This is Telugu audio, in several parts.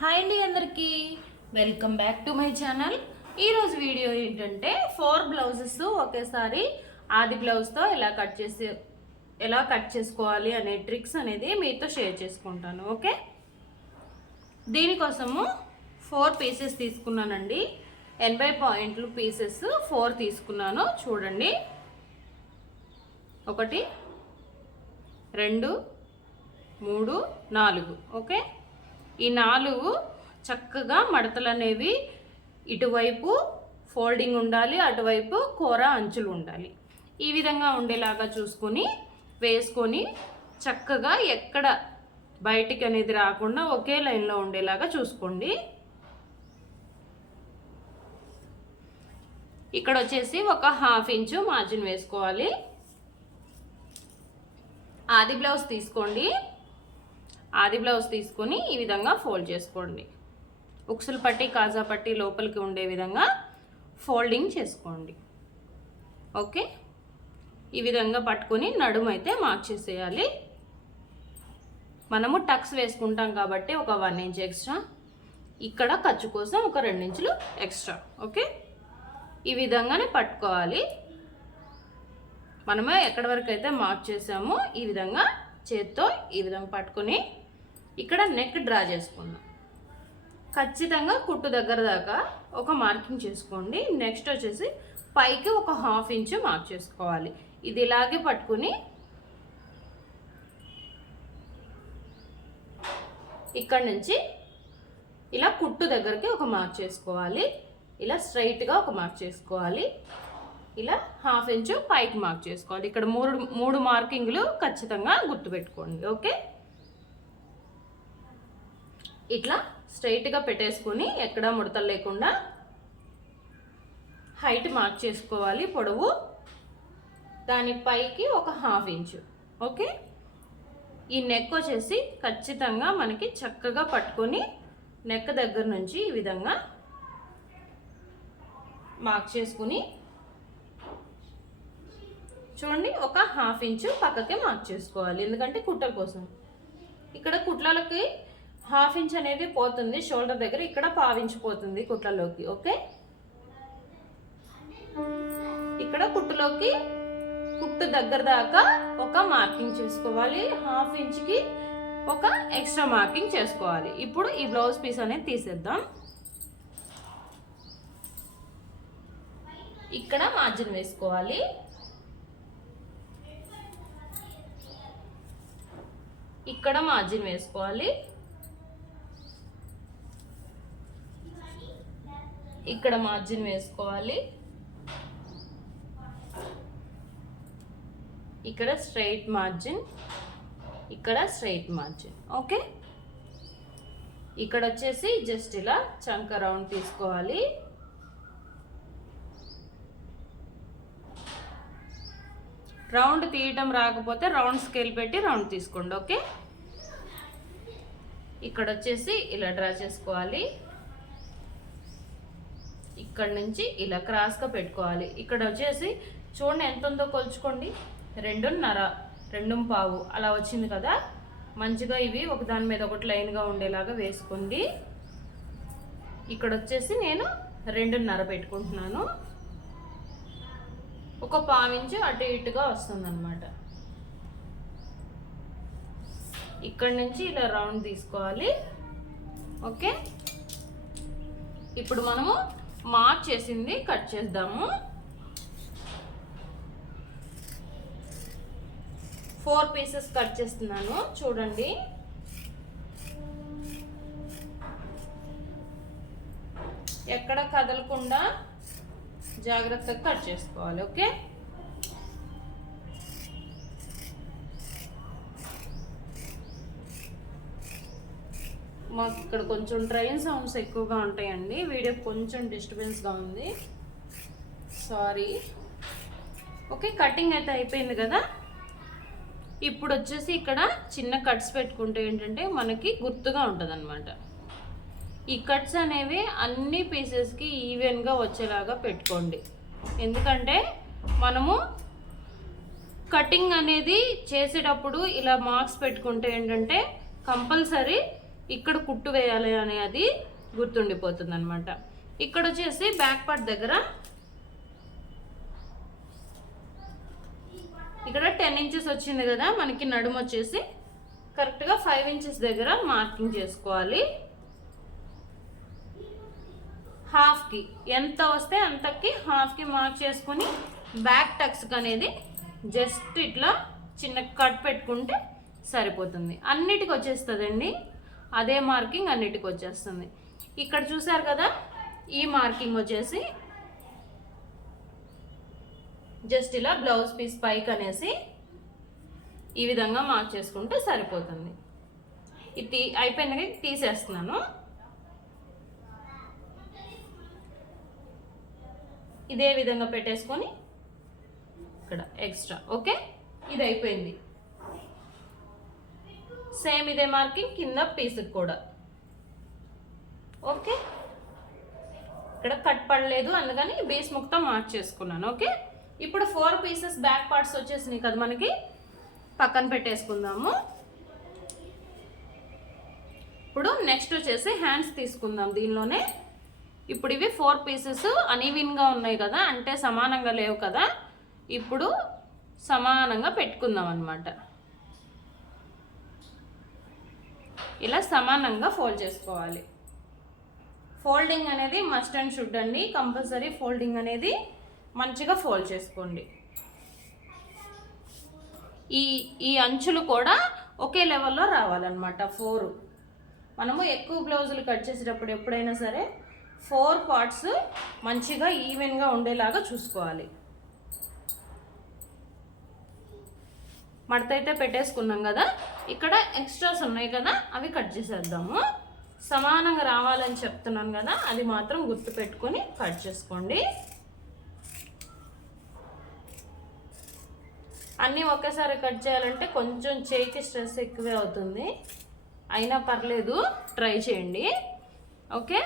హాయ్ అండి అందరికీ. Welcome back to my channel ఈరోజు వీడియో ఏంటంటే ఫోర్ బ్లౌజెస్ ఒకేసారి ఆది బ్లౌజ్తో ఎలా కట్ చేసి ఎలా కట్ చేసుకోవాలి అనే ట్రిక్స్ అనేది మీతో షేర్ చేసుకుంటాను ఓకే? దీనికోసము ఫోర్ పీసెస్ తీసుకున్నానండి. ఎనభై పాయింట్లు పీసెస్ ఫోర్ తీసుకున్నాను చూడండి. ఒకటి రెండు మూడు నాలుగు ఓకే? ఈ నాలుగు చక్కగా మడతలు అనేవి ఇటువైపు ఫోల్డింగ్ ఉండాలి అటువైపు కూర అంచులు ఉండాలి. ఈ విధంగా ఉండేలాగా చూసుకొని వేసుకొని చక్కగా ఎక్కడ బయటికి అనేది రాకుండా ఒకే లైన్లో ఉండేలాగా చూసుకోండి. ఇక్కడ వచ్చేసి ఒక హాఫ్ ఇంచు మార్జిన్ వేసుకోవాలి. ఆది బ్లౌజ్ తీసుకోండి. ఆది బ్లౌజ్ తీసుకొని ఈ విధంగా ఫోల్డ్ చేసుకోండి. ఉక్సులు పట్టి కాజా పట్టి లోపలికి ఉండే విధంగా ఫోల్డింగ్ చేసుకోండి. ఓకే? ఈ విధంగా పట్టుకొని నడుము అయితే మార్క్ చేసేయాలి. మనము టక్స్ వేసుకుంటాం కాబట్టి ఒక వన్ ఇంచ్ ఎక్స్ట్రా. ఇక్కడ ఖర్చు కోసం ఒక రెండు ఇంచులు ఎక్స్ట్రా. ఓకే? ఈ విధంగానే పట్టుకోవాలి. మనమే ఎక్కడి వరకు అయితే మార్క్ చేసామో ఈ విధంగా చేత్తో ఈ విధంగా పట్టుకొని ఇక్కడ నెక్ డ్రా చేసుకుందాం. ఖచ్చితంగా కుట్టు దగ్గర దాకా ఒక మార్కింగ్ చేసుకోండి. నెక్స్ట్ వచ్చేసి పైకి ఒక హాఫ్ ఇంచ్ మార్క్ చేసుకోవాలి. ఇది ఇలాగే పట్టుకుని ఇక్కడ నుంచి ఇలా కుట్టు దగ్గరికి ఒక మార్క్ చేసుకోవాలి. ఇలా స్ట్రైట్గా ఒక మార్క్ చేసుకోవాలి. ఇలా హాఫ్ ఇంచు పైకి మార్క్ చేసుకోవాలి. ఇక్కడ మూడు మూడు మార్కింగ్లు ఖచ్చితంగా గుర్తుపెట్టుకోండి. ఓకే ఇట్లా స్ట్రైట్గా పెట్టేసుకొని ఎక్కడా ముడతలు లేకుండా హైట్ మార్క్ చేసుకోవాలి పొడవు. దాని పైకి ఒక హాఫ్ ఇంచు ఓకే ఈ నెక్ వచ్చేసి ఖచ్చితంగా మనకి చక్కగా పట్టుకొని నెక్ దగ్గర నుంచి ఈ విధంగా మార్క్ చేసుకుని చూడండి ఒక హాఫ్ ఇంచు పక్కకే మార్క్ చేసుకోవాలి. ఎందుకంటే కుట్టల కోసం. ఇక్కడ కుట్లలకి హాఫ్ ఇంచ్ అనేది పోతుంది షోల్డర్ దగ్గర ఇక్కడ పావించి పోతుంది కుట్లలోకి ఓకే? ఇక్కడ కుట్టులోకి కుట్టు దగ్గర దాకా ఒక మార్కింగ్ చేసుకోవాలి. హాఫ్ ఇంచ్కి ఒక ఎక్స్ట్రా మార్కింగ్ చేసుకోవాలి. ఇప్పుడు ఈ బ్లౌజ్ పీస్ అనేది తీసేద్దాం. ఇక్కడ మార్జిన్ వేసుకోవాలి. ఇక్కడ మార్జిన్ వేసుకోవాలి. ఇక్కడ మార్జిన్ వేసుకోవాలి. ఇక్కడ స్ట్రైట్ మార్జిన్ ఇక్కడ స్ట్రైట్ మార్జిన్ ఓకే ఇక్కడ వచ్చేసి జస్ట్ ఇలా చంక రౌండ్ తీసుకోవాలి. రౌండ్ తీయటం రాకపోతే రౌండ్ స్కేల్ పెట్టి రౌండ్ తీసుకోండి ఓకే ఇక్కడ వచ్చేసి ఇలా డ్రా చేసుకోవాలి. ఇక్కడ నుంచి ఇలా క్రాస్గా పెట్టుకోవాలి. ఇక్కడ వచ్చేసి చూడండి ఎంత ఉందో కొలుచుకోండి. రెండున్నర రెండు పావు. అలా వచ్చింది కదా? మంచిగా ఇవి ఒకదాని మీద ఒకటి లైన్గా ఉండేలాగా వేసుకోండి. ఇక్కడ వచ్చేసి నేను రెండున్నర పెట్టుకుంటున్నాను. ఒక పావించి అటు ఇటుగా వస్తుందన్నమాట. ఇక్కడ నుంచి ఇలా రౌండ్ తీసుకోవాలి. ఓకే? ఇప్పుడు మనము మార్చేసింది కట్ చేద్దాము. ఫోర్ పీసెస్ కట్ చేస్తున్నాను చూడండి. ఎక్కడ కదలకుండా జాగ్రత్తగా కట్ చేసుకోవాలి ఓకే? మాకు ఇక్కడ కొంచెం ట్రైన్ సౌండ్స్ ఎక్కువగా ఉంటాయండి. వీడియో కొంచెం డిస్టర్బెన్స్గా ఉంది. సారీ ఓకే కటింగ్ అయితే అయిపోయింది కదా? ఇప్పుడు వచ్చేసి ఇక్కడ చిన్న కట్స్ పెట్టుకుంటే ఏంటంటే మనకి గుర్తుగా ఉంటుంది ఈ కట్స్ అనేవి అన్ని పీసెస్కి ఈవెన్గా వచ్చేలాగా పెట్టుకోండి. ఎందుకంటే మనము కటింగ్ అనేది చేసేటప్పుడు ఇలా మార్క్స్ పెట్టుకుంటే ఏంటంటే కంపల్సరీ ఇక్కడ కుట్టు వేయాలి అనేది గుర్తుండిపోతుంది అనమాట ఇక్కడ వచ్చేసి బ్యాక్ పార్ట్ దగ్గర ఇక్కడ టెన్ ఇంచెస్ వచ్చింది కదా మనకి నడుము వచ్చేసి కరెక్ట్గా ఫైవ్ ఇంచెస్ దగ్గర మార్కింగ్ చేసుకోవాలి. హాఫ్కి ఎంత వస్తే అంతకి హాఫ్కి మార్క్ చేసుకొని బ్యాక్ టక్స్కి అనేది జస్ట్ ఇట్లా చిన్న కట్ పెట్టుకుంటే సరిపోతుంది. అన్నిటికి వచ్చేస్తుందండి. అదే మార్కింగ్ అన్నిటికి వచ్చేస్తుంది. ఇక్కడ చూసారు కదా ఈ మార్కింగ్ వచ్చేసి జస్ట్ ఇలా బ్లౌజ్ పీస్ పైకి అనేసి ఈ విధంగా మార్క్ చేసుకుంటే సరిపోతుంది. ఇది తీ- అయిపోయినాక తీసేస్తున్నాను. ఇదే విధంగా పెట్టేసుకొని ఇక్కడ ఎక్స్ట్రా ఓకే? ఇది అయిపోయింది. సేమ్ ఇదే మార్కింగ్ కింద పీస్కి కూడా. ఓకే ఇక్కడ కట్ పడలేదు అందుకని బేస్ మొత్తం మార్క్ చేసుకున్నాను ఓకే ఇప్పుడు ఫోర్ పీసెస్ బ్యాక్ పార్ట్స్ వచ్చేసినాయి కదా మనకి. పక్కన పెట్టేసుకుందాము. ఇప్పుడు నెక్స్ట్ వచ్చేసి హ్యాండ్స్ తీసుకుందాం దీనిలోనే. ఇప్పుడు ఇవి ఫోర్ పీసెస్ అనీవిన్గా ఉన్నాయి కదా అంటే సమానంగా లేవు కదా. ఇప్పుడు సమానంగా పెట్టుకుందాం అనమాట ఇలా సమానంగా ఫోల్డ్ చేసుకోవాలి. ఫోల్డింగ్ అనేది మస్ట్ అండ్ షుడ్ అండి. కంపల్సరీ ఫోల్డింగ్ అనేది మంచిగా ఫోల్డ్ చేసుకోండి. ఈ ఈ అంచులు కూడా ఒకే లెవెల్లో రావాలన్నమాట. ఫోర్ మనము ఎక్కువ బ్లౌజులు కట్ చేసేటప్పుడు ఎప్పుడైనా సరే ఫోర్ పార్ట్స్ మంచిగా ఈవెన్గా ఉండేలాగా చూసుకోవాలి. మడత అయితే పెట్టేసుకున్నాం కదా? ఇక్కడ ఎక్స్ట్రాస్ ఉన్నాయి కదా అవి కట్ చేసేద్దాము. సమానంగా రావాలని చెప్తున్నాను కదా అది మాత్రం గుర్తు పెట్టుకొని కట్ చేసుకోండి. అన్నీ ఒకేసారి కట్ చేయాలంటే కొంచెం చేయికి స్ట్రెస్ ఎక్కువే అవుతుంది. అయినా పర్లేదు ట్రై చేయండి. ఓకే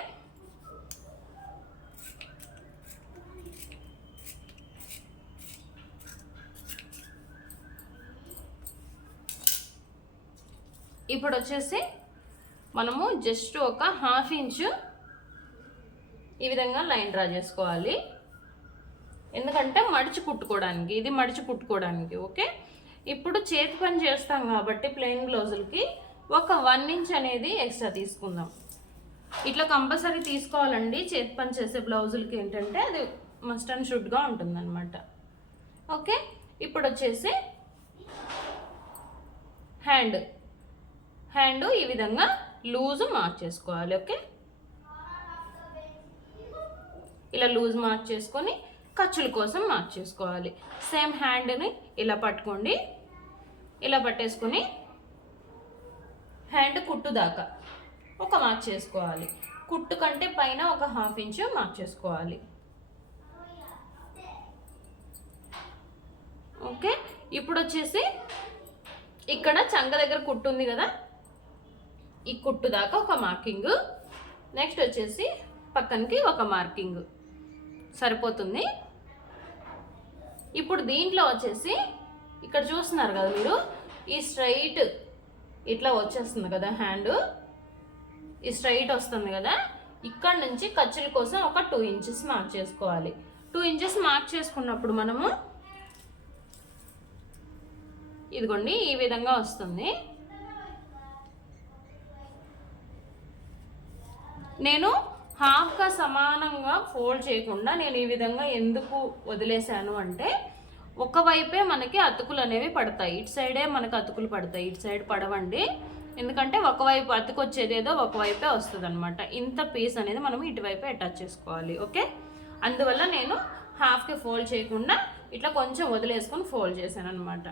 ఇప్పుడు వచ్చేసి మనము జస్ట్ ఒక హాఫ్ ఇంచు ఈ విధంగా లైన్ డ్రా చేసుకోవాలి. ఎందుకంటే మడిచి కుట్టుకోవడానికి ఇది మడిచి కుట్టుకోవడానికి ఓకే? ఇప్పుడు చేతి పని చేస్తాం కాబట్టి ప్లెయిన్ బ్లౌజులకి ఒక వన్ ఇంచ్ అనేది ఎక్స్ట్రా తీసుకుందాం. ఇట్లా కంపల్సరీ తీసుకోవాలండి. చేతి పని చేసే బ్లౌజులకి ఏంటంటే అది మస్ట్ అండ్ షుడ్గా ఉంటుందన్నమాట. ఓకే? ఇప్పుడు వచ్చేసి హ్యాండ్ హ్యాండ్ ఈ విధంగా లూజ్ మార్క్ చేసుకోవాలి ఓకే? ఇలా లూజ్ మార్క్ చేసుకొని ఖర్చుల కోసం మార్క్ చేసుకోవాలి. సేమ్ హ్యాండ్ని ఇలా పట్టుకోండి. ఇలా పట్టేసుకొని హ్యాండ్ కుట్టు దాకా ఒక మార్క్ చేసుకోవాలి. కుట్టు కంటే పైన ఒక హాఫ్ ఇంచ్ మార్క్ చేసుకోవాలి. ఓకే? ఇప్పుడు వచ్చేసి ఇక్కడ చంక దగ్గర కుట్టు ఉంది కదా ఈ కుట్టు దాకా ఒక మార్కింగ్. నెక్స్ట్ వచ్చేసి పక్కనకి ఒక మార్కింగ్. సరిపోతుంది. ఇప్పుడు దీంట్లో వచ్చేసి ఇక్కడ చూస్తున్నారు కదా మీరు ఈ స్ట్రైట్ ఇట్లా వచ్చేస్తుంది కదా హ్యాండ్ ఈ స్ట్రైట్ వస్తుంది కదా. ఇక్కడ నుంచి ఖర్చుల కోసం ఒక టూ ఇంచెస్ మార్క్ చేసుకోవాలి. టూ ఇంచెస్ మార్క్ చేసుకున్నప్పుడు మనము ఇదిగోండి ఈ విధంగా వస్తుంది. నేను హాఫ్గా సమానంగా ఫోల్డ్ చేయకుండా నేను ఈ విధంగా ఎందుకు వదిలేశాను అంటే ఒకవైపే మనకి అతుకులు అనేవి పడతాయి. ఇటు సైడే మనకు అతుకులు పడతాయి. ఇటు సైడ్ పడవండి. ఎందుకంటే ఒకవైపు అతుకు వచ్చేది ఏదో ఒకవైపే వస్తుంది అనమాట ఇంత పీస్ అనేది మనం ఇటువైపే అటాచ్ చేసుకోవాలి. ఓకే అందువల్ల నేను హాఫ్కి ఫోల్డ్ చేయకుండా ఇట్లా కొంచెం వదిలేసుకొని ఫోల్డ్ చేశాను అనమాట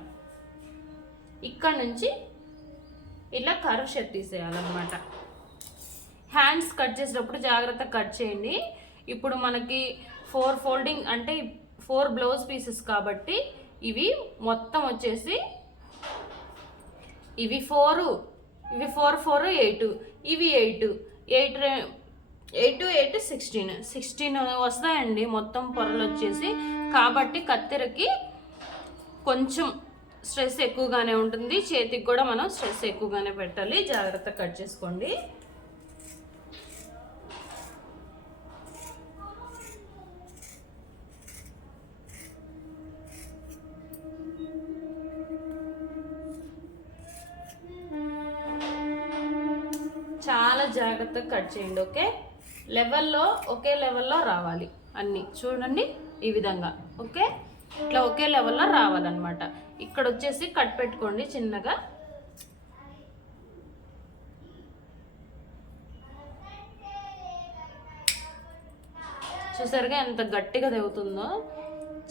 ఇక్కడ నుంచి ఇట్లా కర్వ్ షర్ట్ తీసేయాలన్నమాట. హ్యాండ్స్ కట్ చేసేటప్పుడు జాగ్రత్తగా కట్ చేయండి. ఇప్పుడు మనకి ఫోర్ ఫోల్డింగ్ అంటే ఫోర్ బ్లౌజ్ పీసెస్ కాబట్టి ఇవి మొత్తం వచ్చేసి ఇవి ఫోరు ఇవి ఫోర్ ఫోర్ ఎయిట్ ఇవి eight eight eight eight sixteen sixteen వస్తాయండి మొత్తం పొరలు వచ్చేసి. కాబట్టి కత్తెరకి కొంచెం స్ట్రెస్ ఎక్కువగానే ఉంటుంది. చేతికి కూడా మనం స్ట్రెస్ ఎక్కువగానే పెట్టాలి. జాగ్రత్త కట్ చేసుకోండి. జాగ్రత్తగా కట్ చేయండి ఓకే? లెవెల్లో ఒకే లెవెల్లో రావాలి అన్నీ. చూడండి ఈ విధంగా ఓకే? ఇట్లా ఒకే లెవెల్లో రావాలన్నమాట. ఇక్కడ వచ్చేసి కట్ పెట్టుకోండి చిన్నగా. చూసారుగా ఎంత గట్టిగా తెగుతుందో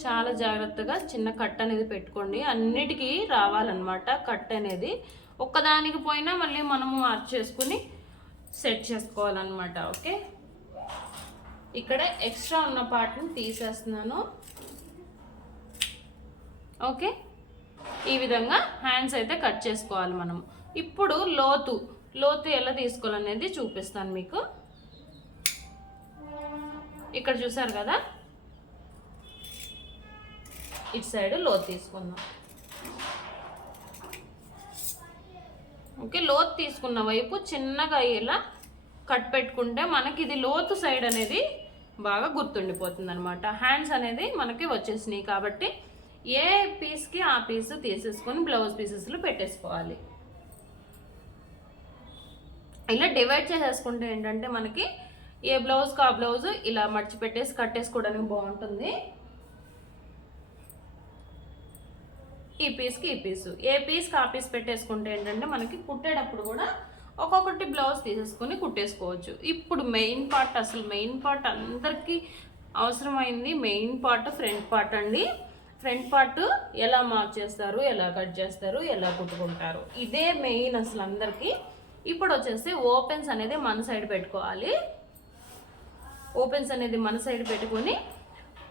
చాలా జాగ్రత్తగా చిన్న కట్ అనేది పెట్టుకోండి. అన్నిటికీ రావాలన్నమాట కట్ అనేది. ఒక్కదానికి పోయినా మళ్ళీ మనము మార్చేసుకుని చేసుకుని సెట్ చేసుకోవాలన్నమాట ఓకే? ఇక్కడ ఎక్స్ట్రా ఉన్న పార్ట్ని తీసేస్తున్నాను. ఓకే? ఈ విధంగా హ్యాండ్స్ అయితే కట్ చేసుకోవాలి మనం ఇప్పుడు లోతు లోతు ఎలా తీసుకోవాలనేది చూపిస్తాను మీకు. ఇక్కడ చూసారు కదా? ఇటు సైడ్ లోతు తీసుకుందాం. ఓకే లోతు తీసుకున్న వైపు చిన్నగా ఇలా కట్ పెట్టుకుంటే మనకి ఇది లోతు సైడ్ అనేది బాగా గుర్తుండిపోతుంది అనమాట హ్యాండ్స్ అనేది మనకి వచ్చేసినాయి కాబట్టి ఏ పీస్కి ఆ పీస్ తీసేసుకొని బ్లౌజ్ పీసెస్లో పెట్టేసుకోవాలి. ఇలా డివైడ్ చేసేసుకుంటే ఏంటంటే మనకి ఏ బ్లౌజ్కి ఆ బ్లౌజ్ ఇలా మర్చి పెట్టేసి కట్టేసుకోవడానికి బాగుంటుంది. ఈ పీస్కి ఈ పీసు ఏ పీస్కి ఆ పీస్ పెట్టేసుకుంటే ఏంటంటే మనకి కుట్టేటప్పుడు కూడా ఒక్కొక్కటి బ్లౌజ్ తీసేసుకొని కుట్టేసుకోవచ్చు. ఇప్పుడు మెయిన్ పార్ట్ అసలు మెయిన్ పార్ట్ అందరికీ అవసరమైంది మెయిన్ పార్ట్ ఫ్రంట్ పార్ట్ అండి. ఫ్రంట్ పార్ట్ ఎలా మార్క్ చేస్తారు ఎలా కట్ చేస్తారు ఎలా కుట్టుకుంటారు? ఇదే మెయిన్ అసలు అందరికీ. ఇప్పుడు వచ్చేసి ఓపెన్స్ అనేది మన సైడ్ పెట్టుకోవాలి. ఓపెన్స్ అనేది మన సైడ్ పెట్టుకొని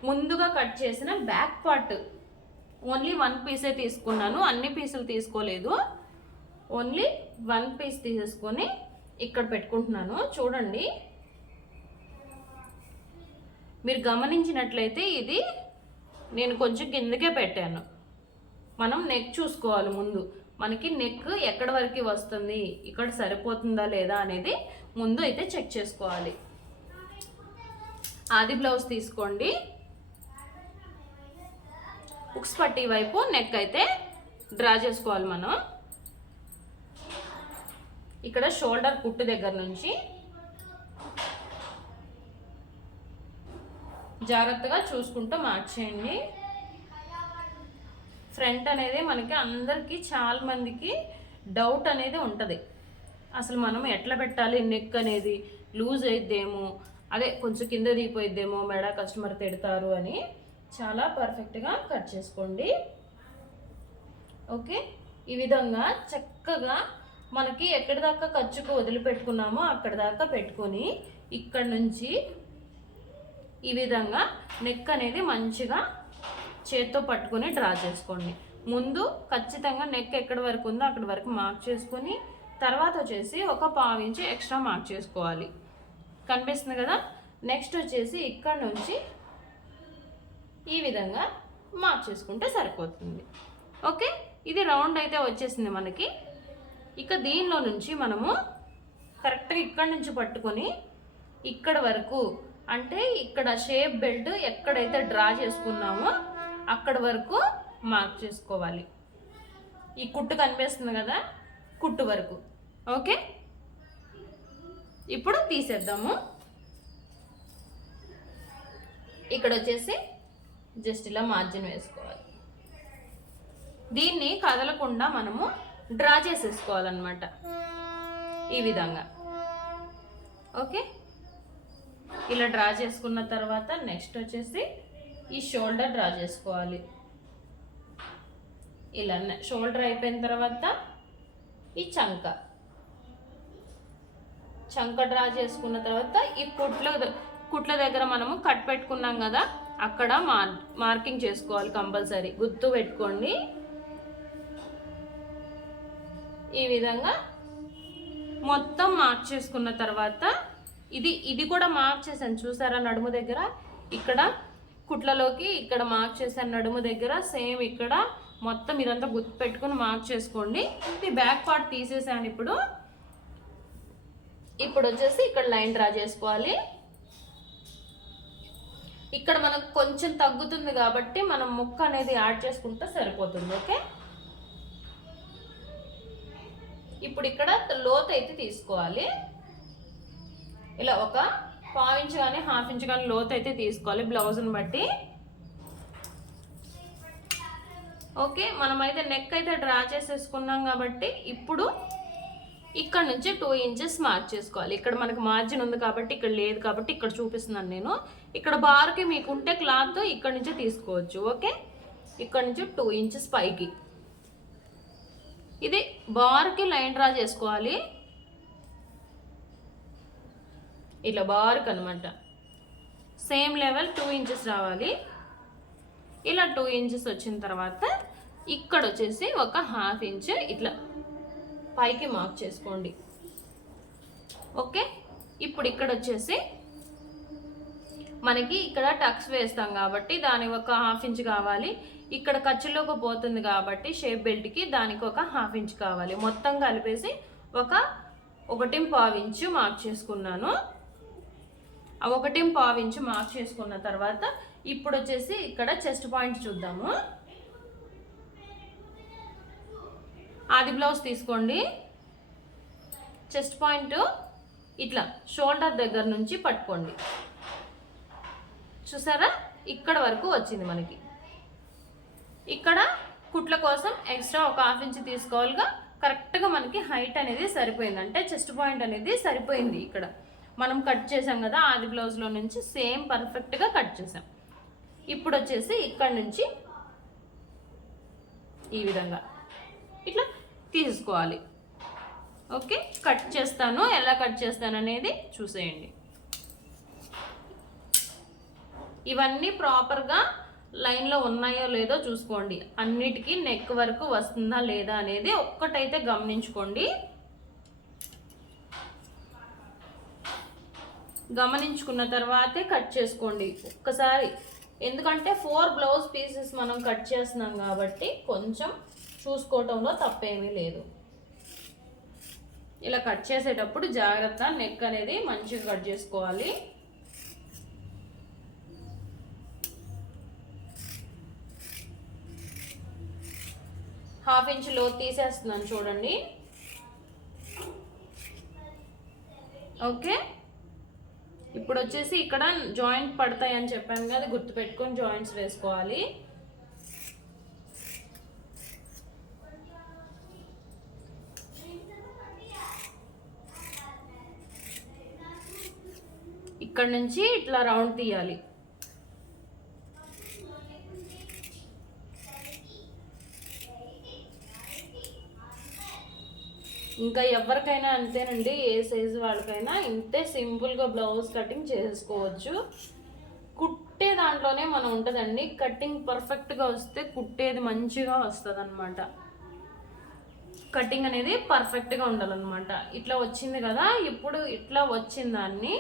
ముందుగా కట్ చేసిన బ్యాక్ పార్ట్ ఓన్లీ వన్ పీసే తీసుకున్నాను అన్ని పీసులు తీసుకోలేదు. ఓన్లీ వన్ పీస్ తీసేసుకొని ఇక్కడ పెట్టుకుంటున్నాను. చూడండి. మీరు గమనించినట్లయితే ఇది నేను కొంచెం కిందకే పెట్టాను. మనం నెక్ చూసుకోవాలి ముందు. మనకి నెక్ ఎక్కడి వరకు వస్తుంది ఇక్కడ సరిపోతుందా లేదా అనేది ముందు అయితే చెక్ చేసుకోవాలి. ఆది బ్లౌజ్ తీసుకోండి. ఉక్స్ పట్టి వైపు నెక్ అయితే డ్రా చేసుకోవాలి మనం. ఇక్కడ షోల్డర్ కుట్టు దగ్గర నుంచి జాగ్రత్తగా చూసుకుంటూ మార్చేయండి ఫ్రంట్ అనేది మనకి అందరికీ చాలా మందికి డౌట్ అనేది ఉంటుంది. అసలు మనం ఎట్లా పెట్టాలి నెక్ అనేది? లూజ్ అయిద్దేమో? అదే కొంచెం కింద దిగిపోయిద్దేమో? మెడ కస్టమర్ తిడతారు అని. చాలా పర్ఫెక్ట్గా కట్ చేసుకోండి. ఓకే ఈ విధంగా చక్కగా మనకి ఎక్కడి దాకా ఖర్చుకు వదిలిపెట్టుకున్నామో అక్కడ దాకా పెట్టుకొని ఇక్కడ నుంచి ఈ విధంగా నెక్ అనేది మంచిగా చేత్తో పట్టుకొని డ్రా చేసుకోండి. ముందు ఖచ్చితంగా నెక్ ఎక్కడి వరకు ఉందో అక్కడి వరకు మార్క్ చేసుకొని తర్వాత వచ్చేసి ఒక పావు ఎక్స్ట్రా మార్క్ చేసుకోవాలి. కనిపిస్తుంది కదా? నెక్స్ట్ వచ్చేసి ఇక్కడ నుంచి ఈ విధంగా మార్క్ చేసుకుంటే సరిపోతుంది. ఓకే? ఇది రౌండ్ అయితే వచ్చేసింది మనకి. ఇక దీనిలో నుంచి మనము కరెక్ట్గా ఇక్కడ నుంచి పట్టుకొని ఇక్కడ వరకు అంటే ఇక్కడ షేప్ బెల్ట్ ఎక్కడైతే డ్రా చేసుకున్నామో అక్కడ వరకు మార్క్ చేసుకోవాలి. ఈ కుట్టు కనిపిస్తుంది కదా? కుట్టు వరకు. ఓకే? ఇప్పుడు తీసేద్దాము. ఇక్కడ వచ్చేసి జస్ట్ ఇలా మార్జిన్ వేసుకోవాలి. దీన్ని కదలకుండా మనము డ్రా చేసేసుకోవాలన్నమాట. ఈ విధంగా. ఓకే? ఇలా డ్రా చేసుకున్న తర్వాత నెక్స్ట్ వచ్చేసి ఈ షోల్డర్ డ్రా చేసుకోవాలి. ఇలా షోల్డర్ అయిపోయిన తర్వాత ఈ చంక. చంక డ్రా చేసుకున్న తర్వాత ఈ కుట్ల కుట్ల దగ్గర మనము కట్ పెట్టుకున్నాం కదా అక్కడ మార్ మార్కింగ్ చేసుకోవాలి కంపల్సరీ. గుర్తు పెట్టుకోండి. ఈ విధంగా మొత్తం మార్క్ చేసుకున్న తర్వాత ఇది ఇది కూడా మార్క్ చేశాను. చూసారా నడుము దగ్గర? ఇక్కడ కుట్లలోకి ఇక్కడ మార్క్ చేశాను నడుము దగ్గర. సేమ్ ఇక్కడ మొత్తం ఇదంతా గుర్తు పెట్టుకుని మార్క్ చేసుకోండి. ఇది బ్యాక్ పార్ట్ తీసేసాను ఇప్పుడు. ఇప్పుడు వచ్చేసి ఇక్కడ లైన్ డ్రా చేసుకోవాలి. ఇక్కడ మనకు కొంచెం తగ్గుతుంది కాబట్టి మనం ముక్క అనేది యాడ్ చేసుకుంటే సరిపోతుంది ఓకే? ఇప్పుడు ఇక్కడ లోత్ అయితే తీసుకోవాలి. ఇలా ఒక పావు ఇంచ్ కానీ హాఫ్ ఇంచ్ కానీ లోత్ అయితే తీసుకోవాలి బ్లౌజ్ని బట్టి. ఓకే మనమైతే నెక్ అయితే డ్రా చేసేసుకున్నాం కాబట్టి ఇప్పుడు ఇక్కడ నుంచి టూ ఇంచెస్ మార్క్ చేసుకోవాలి. ఇక్కడ మనకు మార్జిన్ ఉంది కాబట్టి ఇక్కడ లేదు కాబట్టి ఇక్కడ చూపిస్తున్నాను నేను. ఇక్కడ బార్కి మీకు ఉంటే క్లాత్ ఇక్కడ నుంచి తీసుకోవచ్చు ఓకే? ఇక్కడ నుంచి టూ ఇంచెస్ పైకి. ఇది బార్కి లైన్ డ్రా చేసుకోవాలి. ఇట్లా బార్క్ అనమాట సేమ్ లెవెల్ టూ ఇంచెస్ రావాలి. ఇలా టూ ఇంచెస్ వచ్చిన తర్వాత ఇక్కడ వచ్చేసి ఒక హాఫ్ ఇంచ్ ఇట్లా పైకి మార్క్ చేసుకోండి. ఓకే? ఇప్పుడు ఇక్కడ వచ్చేసి మనకి ఇక్కడ టక్స్ వేస్తాం కాబట్టి దానికి ఒక హాఫ్ ఇంచ్ కావాలి. ఇక్కడ ఖర్చులోకి పోతుంది కాబట్టి షేప్ బెల్ట్కి దానికి ఒక హాఫ్ ఇంచ్ కావాలి. మొత్తం కలిపేసి ఒక ఒకటి పావు ఇంచు మార్క్ చేసుకున్నాను. ఆ ఒకటి పావు ఇంచు మార్క్ చేసుకున్న తర్వాత ఇప్పుడు వచ్చేసి ఇక్కడ చెస్ట్ పాయింట్ చూద్దాము. ఆది బ్లౌజ్ తీసుకోండి. చెస్ట్ పాయింట్ ఇట్లా షోల్డర్ దగ్గర నుంచి పట్టుకోండి. చూసారా? ఇక్కడ వరకు వచ్చింది మనకి. ఇక్కడ కుట్ల కోసం ఎక్స్ట్రా ఒక హాఫ్ ఇంచ్ తీసుకోవాలిగా. కరెక్ట్గా మనకి హైట్ అనేది సరిపోయింది. అంటే చెస్ట్ పాయింట్ అనేది సరిపోయింది ఇక్కడ. మనం కట్ చేసాం కదా ఆది బ్లౌజ్లో నుంచి సేమ్ పర్ఫెక్ట్గా కట్ చేసాం ఇప్పుడు వచ్చేసి ఇక్కడ నుంచి ఈ విధంగా ఇట్లా తీసుకోవాలి. ఓకే? కట్ చేస్తాను. ఎలా కట్ చేస్తాను అనేది చూసేయండి. ఇవన్నీ ప్రాపర్గా లైన్లో ఉన్నాయో లేదో చూసుకోండి. అన్నిటికీ నెక్ వరకు వస్తుందా లేదా అనేది ఒక్కటైతే గమనించుకోండి. గమనించుకున్న తర్వాతే కట్ చేసుకోండి. ఒక్కసారి. ఎందుకంటే ఫోర్ బ్లౌజ్ పీసెస్ మనం కట్ చేస్తున్నాం కాబట్టి కొంచెం చూసుకోవటంలో తప్పేమీ లేదు. ఇలా కట్ చేసేటప్పుడు జాగ్రత్త నెక్ అనేది మంచిగా కట్ చేసుకోవాలి. హాఫ్ ఇంచ్లో తీసేస్తున్నాను చూడండి. ఓకే. ఇప్పుడు వచ్చేసి ఇక్కడ జాయింట్ పడతాయి అని చెప్పాను కదా గుర్తుపెట్టుకొని జాయింట్స్ వేసుకోవాలి. ఇక్కడ నుంచి ఇట్లా రౌండ్ తీయాలి. ఇంకా ఎవరికైనా అంతేనండి ఏ సైజు వాళ్ళకైనా ఇంతే సింపుల్గా బ్లౌజ్ కటింగ్ చేసుకోవచ్చు. కుట్టే దాంట్లోనే మనం ఉంటుందండి కటింగ్ పర్ఫెక్ట్గా వస్తే కుట్టేది మంచిగా వస్తుంది అనమాట కటింగ్ అనేది పర్ఫెక్ట్గా ఉండాలన్నమాట. ఇట్లా వచ్చింది కదా ఇప్పుడు ఇట్లా వచ్చిన దాన్ని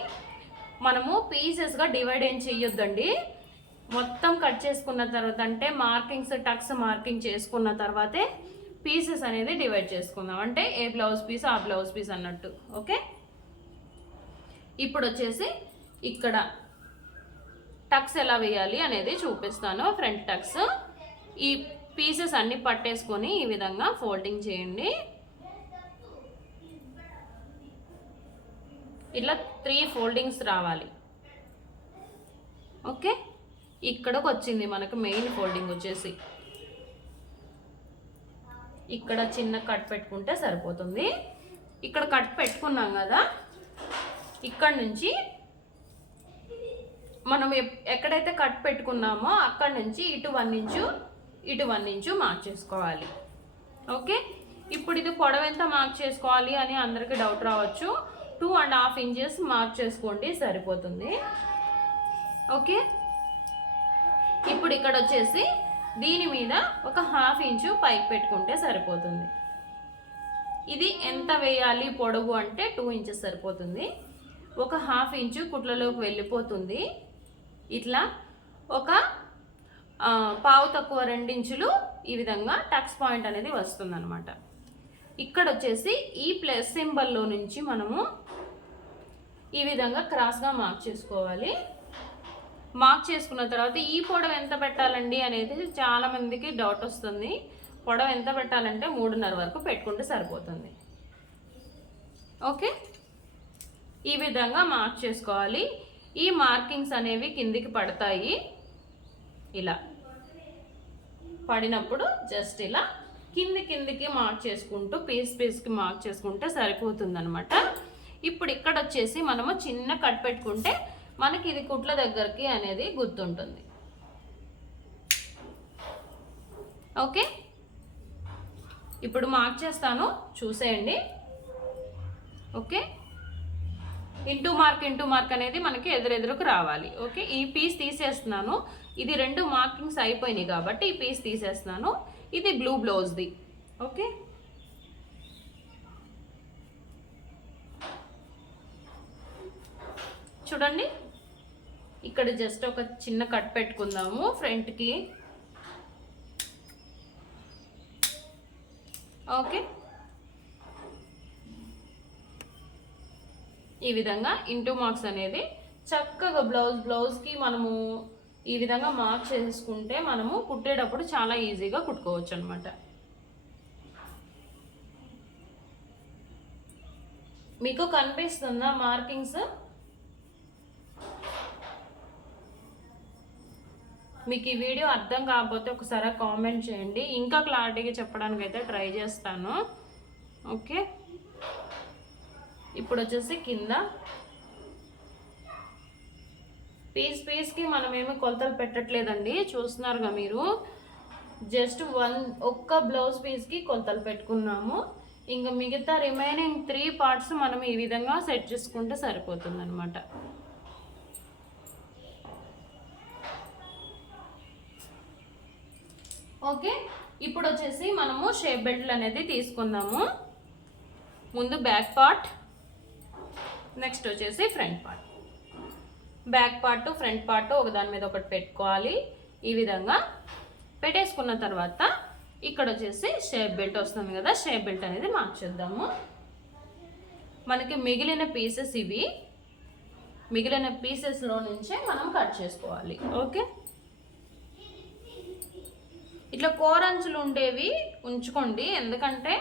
మనము పీసెస్గా డివైడ్ ఏం చెయ్యొద్దండి. మొత్తం కట్ చేసుకున్న తర్వాత అంటే మార్కింగ్స్ టక్స్ మార్కింగ్ చేసుకున్న తర్వాతే పీసెస్ అనేది డివైడ్ చేసుకుందాం. అంటే ఏ బ్లౌజ్ పీస్ ఆ బ్లౌజ్ పీస్ అన్నట్టు. ఓకే? ఇప్పుడు వచ్చేసి ఇక్కడ టక్స్ ఎలా వేయాలి అనేది చూపిస్తాను. ఫ్రంట్ టక్స్ ఈ పీసెస్ అన్ని పట్టేసుకొని ఈ విధంగా ఫోల్డింగ్ చేయండి. ఇట్లా త్రీ ఫోల్డింగ్స్ రావాలి. ఓకే? ఇక్కడకు వచ్చింది మనకు మెయిన్ ఫోల్డింగ్ వచ్చేసి. ఇక్కడ చిన్న కట్ పెట్టుకుంటే సరిపోతుంది. ఇక్కడ కట్ పెట్టుకున్నాం కదా ఇక్కడ నుంచి మనం ఎప్- ఎక్కడైతే కట్ పెట్టుకున్నామో అక్కడ నుంచి ఇటు వన్ ఇంచు ఇటు వన్ ఇంచు మార్క్ చేసుకోవాలి. ఓకే? ఇప్పుడు ఇది పొడవు ఎంత మార్క్ చేసుకోవాలి అని అందరికీ డౌట్ రావచ్చు. Two and half inches mark చేసుకోండి సరిపోతుంది. ఓకే? ఇప్పుడు ఇక్కడ వచ్చేసి దీని మీద ఒక హాఫ్ ఇంచు పైకి పెట్టుకుంటే సరిపోతుంది. ఇది ఎంత వేయాలి పొడవు అంటే టూ ఇంచెస్ సరిపోతుంది. ఒక హాఫ్ ఇంచు కుట్లలోకి వెళ్ళిపోతుంది. ఇట్లా ఒక పావు తక్కువ రెండించులు ఈ విధంగా టక్స్ పాయింట్ అనేది వస్తుందన్నమాట. ఇక్కడ వచ్చేసి ఈ ప్లస్ సింబల్లో నుంచి మనము ఈ విధంగా క్రాస్గా మార్క్ చేసుకోవాలి. మార్క్ చేసుకున్న తర్వాత ఈ పొడవు ఎంత పెట్టాలండి అనేది చాలామందికి డౌట్ వస్తుంది. పొడవు ఎంత పెట్టాలంటే మూడున్నర వరకు పెట్టుకుంటే సరిపోతుంది. ఓకే ఈ విధంగా మార్క్ చేసుకోవాలి. ఈ మార్కింగ్స్ అనేవి కిందికి పడతాయి. ఇలా. పడినప్పుడు జస్ట్ ఇలా కింది కిందికి మార్క్ చేసుకుంటూ పీస్ పీస్కి మార్క్ చేసుకుంటే సరిపోతుంది అనమాట ఇప్పుడు ఇక్కడ వచ్చేసి మనము చిన్న కట్ పెట్టుకుంటే మనకి ఇది కుట్ల దగ్గరికి అనేది గుర్తుంటుంది. ఓకే? ఇప్పుడు మార్క్ చేస్తాను చూసేయండి. Okay? Into mark into mark అనేది మనకి ఎదురెదురుకు రావాలి. ఓకే? ఈ పీస్ తీసేస్తున్నాను. ఇది రెండు మార్కింగ్స్ అయిపోయినాయి కాబట్టి ఈ పీస్ తీసేస్తున్నాను. ఇది బ్లూ బ్లౌజ్ది. ఓకే? చూడండి. ఇక్కడ జస్ట్ ఒక చిన్న కట్ పెట్టుకుందాము ఫ్రంట్కి ఓకే ఈ విధంగా ఇంటూ మార్క్స్ అనేది చక్కగా బ్లౌజ్ బ్లౌజ్కి మనము ఈ విధంగా మార్క్ చేసుకుంటే మనము కుట్టేటప్పుడు చాలా ఈజీగా కుట్టుకోవచ్చు అనమాట మీకు కనిపిస్తుందా మార్కింగ్స్ మీకు ఈ వీడియో అర్థం కాకపోతే ఒకసారి కామెంట్ చేయండి. ఇంకా క్లారిటీగా చెప్పడానికి అయితే ట్రై చేస్తాను. ఓకే? ఇప్పుడు వచ్చేసి కింద. పీస్ పీస్కి మనం ఏమి కొలతలు పెట్టట్లేదండి. చూస్తున్నారుగా మీరు. జస్ట్ వన్ ఒక్క బ్లౌజ్ పీస్కి కొలతలు పెట్టుకున్నాము. ఇంకా మిగతా రిమైనింగ్ త్రీ పార్ట్స్ మనం ఈ విధంగా సెట్ చేసుకుంటే సరిపోతుంది అనమాట ఓకే? ఇప్పుడు వచ్చేసి మనము షేప్ బెల్ట్లు అనేది తీసుకుందాము. ముందు బ్యాక్ పార్ట్ నెక్స్ట్ వచ్చేసి front part. Back part front part ఒక దాని మీద ఒకటి పెట్టుకోవాలి. ఈ విధంగా పెట్టేసుకున్న తర్వాత ఇక్కడ వచ్చేసి షేప్ బెల్ట్ వస్తుంది కదా షేప్ బెల్ట్ అనేది మార్చేద్దాము. మనకి మిగిలిన పీసెస్ ఇవి. మిగిలిన పీసెస్లో నుంచే మనం కట్ చేసుకోవాలి. ఓకే? ఇట్లా కోరంచులు ఉండేవి ఉంచుకోండి. ఎందుకంటే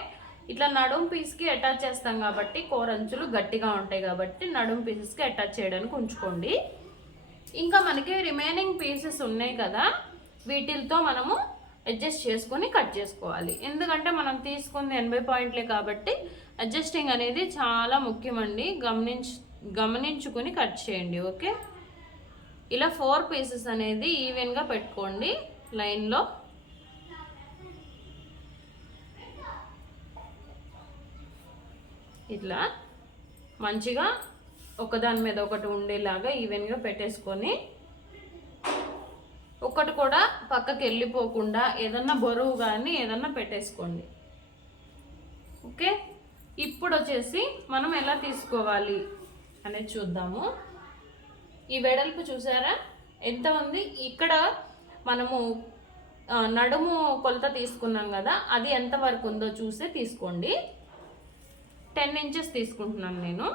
ఇట్లా నడుం పీస్కి అటాచ్ చేస్తాం కాబట్టి కోరంచులు గట్టిగా ఉంటాయి కాబట్టి నడుం పీసెస్కి అటాచ్ చేయడానికి ఉంచుకోండి. ఇంకా మనకి రిమైనింగ్ పీసెస్ ఉన్నాయి కదా వీటితో మనము అడ్జస్ట్ చేసుకొని కట్ చేసుకోవాలి. ఎందుకంటే మనం తీసుకుంది ఎనభై పాయింట్లే కాబట్టి అడ్జస్టింగ్ అనేది చాలా ముఖ్యమండి. గమనించు గమనించుకుని కట్ చేయండి ఓకే? ఇలా ఫోర్ పీసెస్ అనేది ఈవెన్గా పెట్టుకోండి లైన్లో. ఇట్లా మంచిగా ఒకదాని మీద ఒకటి ఉండేలాగా ఈవెన్గా పెట్టేసుకొని ఒకటి కూడా పక్కకి వెళ్ళిపోకుండా ఏదన్నా బరువు కానీ ఏదన్నా పెట్టేసుకోండి. ఓకే? ఇప్పుడు వచ్చేసి మనం ఎలా తీసుకోవాలి అనేది చూద్దాము. ఈ వెడల్పు చూసారా? ఎంత ఉంది? ఇక్కడ మనము నడుము కొలత తీసుకున్నాం కదా అది ఎంతవరకు ఉందో చూసే తీసుకోండి. టెన్ ఇంచెస్ తీసుకుంటున్నాను నేను.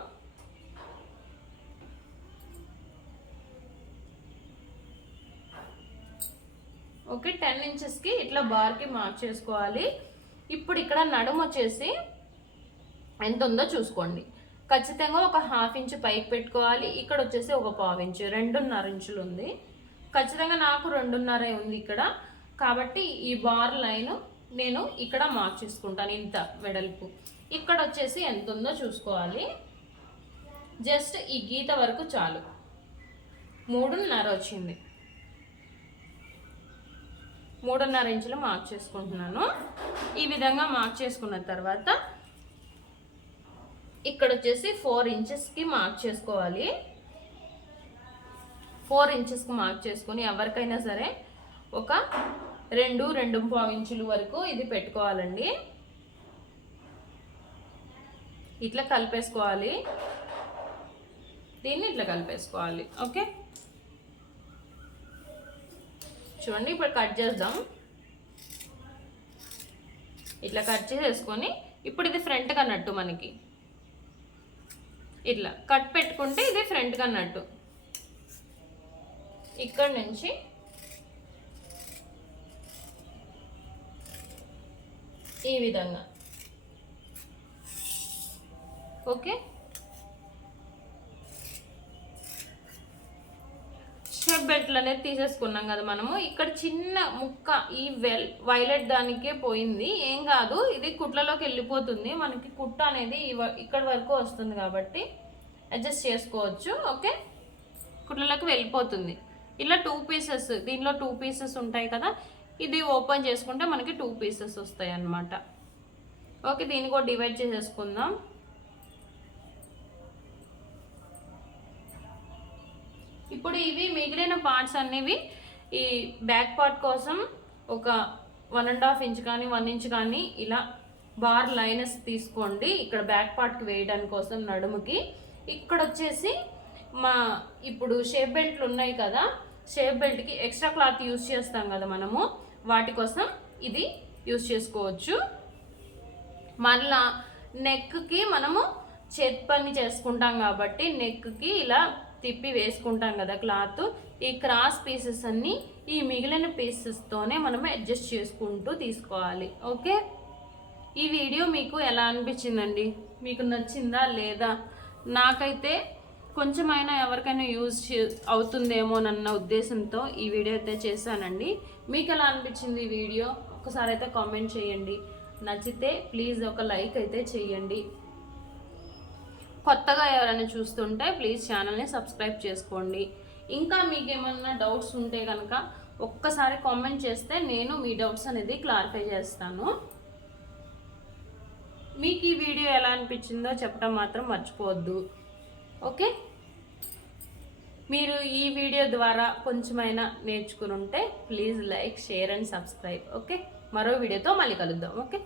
ఓకే టెన్ ఇంచెస్కి ఇట్లా బార్కి మార్క్ చేసుకోవాలి. ఇప్పుడు ఇక్కడ నడుము వచ్చేసి ఎంత ఉందో చూసుకోండి. ఖచ్చితంగా ఒక హాఫ్ ఇంచ్ పైకి పెట్టుకోవాలి. ఇక్కడ వచ్చేసి ఒక పావు ఇంచు రెండున్నర ఇంచులు ఉంది. ఖచ్చితంగా నాకు రెండున్నర ఉంది ఇక్కడ. కాబట్టి ఈ బార్ లైన్ నేను ఇక్కడ మార్క్ చేసుకుంటాను ఇంత వెడల్పు. ఇక్కడ వచ్చేసి ఎంత ఉందో చూసుకోవాలి. జస్ట్ ఈ గీత వరకు చాలు. మూడున్నర వచ్చింది మూడున్నర ఇంచులు మార్క్ చేసుకుంటున్నాను. ఈ విధంగా మార్క్ చేసుకున్న తర్వాత ఇక్కడ వచ్చేసి ఫోర్ ఇంచెస్కి మార్క్ చేసుకోవాలి. ఫోర్ ఇంచెస్కి మార్క్ చేసుకుని ఎవరికైనా సరే ఒక రెండు రెండు పావు ఇంచుల వరకు ఇది పెట్టుకోవాలండి. ఇట్లా కలిపేసుకోవాలి. దీన్ని ఇట్లా కలిపేసుకోవాలి. ఓకే? చూడండి ఇప్పుడు కట్ చేద్దాం. ఇట్లా కట్ చేసేసుకొని ఇప్పుడు ఇది ఫ్రంట్ అన్నట్టు మనకి. ఇట్లా కట్ పెట్టుకుంటే ఇది ఫ్రంట్ అన్నట్టు ఇక్కడ నుంచి ఈ విధంగా. ఓకే? షేప్ బెల్ట్లు అనేది తీసేసుకున్నాం కదా మనము. ఇక్కడ చిన్న ముక్క ఈ వెల్ వైలెట్ దానికే పోయింది. ఏం కాదు ఇది కుట్లలోకి వెళ్ళిపోతుంది. మనకి కుట్ట అనేది ఇక్కడ వరకు వస్తుంది కాబట్టి అడ్జస్ట్ చేసుకోవచ్చు ఓకే? కుట్లలోకి వెళ్ళిపోతుంది. ఇలా టూ పీసెస్ దీనిలో టూ పీసెస్ ఉంటాయి కదా ఇది ఓపెన్ చేసుకుంటే మనకి టూ పీసెస్ వస్తాయి అన్నమాట ఓకే దీన్ని కూడా డివైడ్ చేసేసుకుందాం. ఇప్పుడు ఇవి మిగిలిన పార్ట్స్ అనేవి ఈ బ్యాక్ పార్ట్ కోసం ఒక వన్ అండ్ హాఫ్ ఇంచ్ కానీ వన్ ఇంచ్ కానీ ఇలా బార్ లైనస్ తీసుకోండి. ఇక్కడ బ్యాక్ పార్ట్కి వేయడానికి కోసం నడుముకి. ఇక్కడ వచ్చేసి మా ఇప్పుడు షేప్ బెల్ట్లు ఉన్నాయి కదా షేప్ బెల్ట్కి ఎక్స్ట్రా క్లాత్ యూస్ చేస్తాం కదా మనము. వాటి కోసం ఇది యూస్ చేసుకోవచ్చు. మళ్ళా నెక్కి మనము చేతి పని చేసుకుంటాం కాబట్టి నెక్కి ఇలా తిప్పి వేసుకుంటాం కదా క్లాత్ ఈ క్రాస్ పీసెస్ అన్నీ ఈ మిగిలిన పీసెస్తోనే మనం అడ్జస్ట్ చేసుకుంటూ తీసుకోవాలి. ఓకే? ఈ వీడియో మీకు ఎలా అనిపించిందండి? మీకు నచ్చిందా లేదా? నాకైతే కొంచెమైనా ఎవరికైనా యూజ్ అవుతుందేమోనన్న ఉద్దేశంతో ఈ వీడియో అయితే చేశానండి. మీకు ఎలా అనిపించింది ఈ వీడియో? ఒకసారి అయితే కామెంట్ చేయండి. నచ్చితే ప్లీజ్ ఒక లైక్ అయితే చేయండి. కొత్తగా ఎవరైనా చూస్తుంటే ప్లీజ్ ఛానల్ని సబ్స్క్రైబ్ చేసుకోండి. ఇంకా మీకు ఏమన్నా డౌట్స్ ఉంటే కనుక ఒక్కసారి కామెంట్ చేస్తే నేను మీ డౌట్స్ అనేది క్లారిఫై చేస్తాను. మీకు ఈ వీడియో ఎలా అనిపించిందో చెప్పడం మాత్రం మర్చిపోవద్దు. ఓకే? మీరు ఈ వీడియో ద్వారా కొంచెమైనా నేర్చుకుని ఉంటే please like share and subscribe. Okay? మరో వీడియోతో మళ్ళీ కలుద్దాం. ఓకే?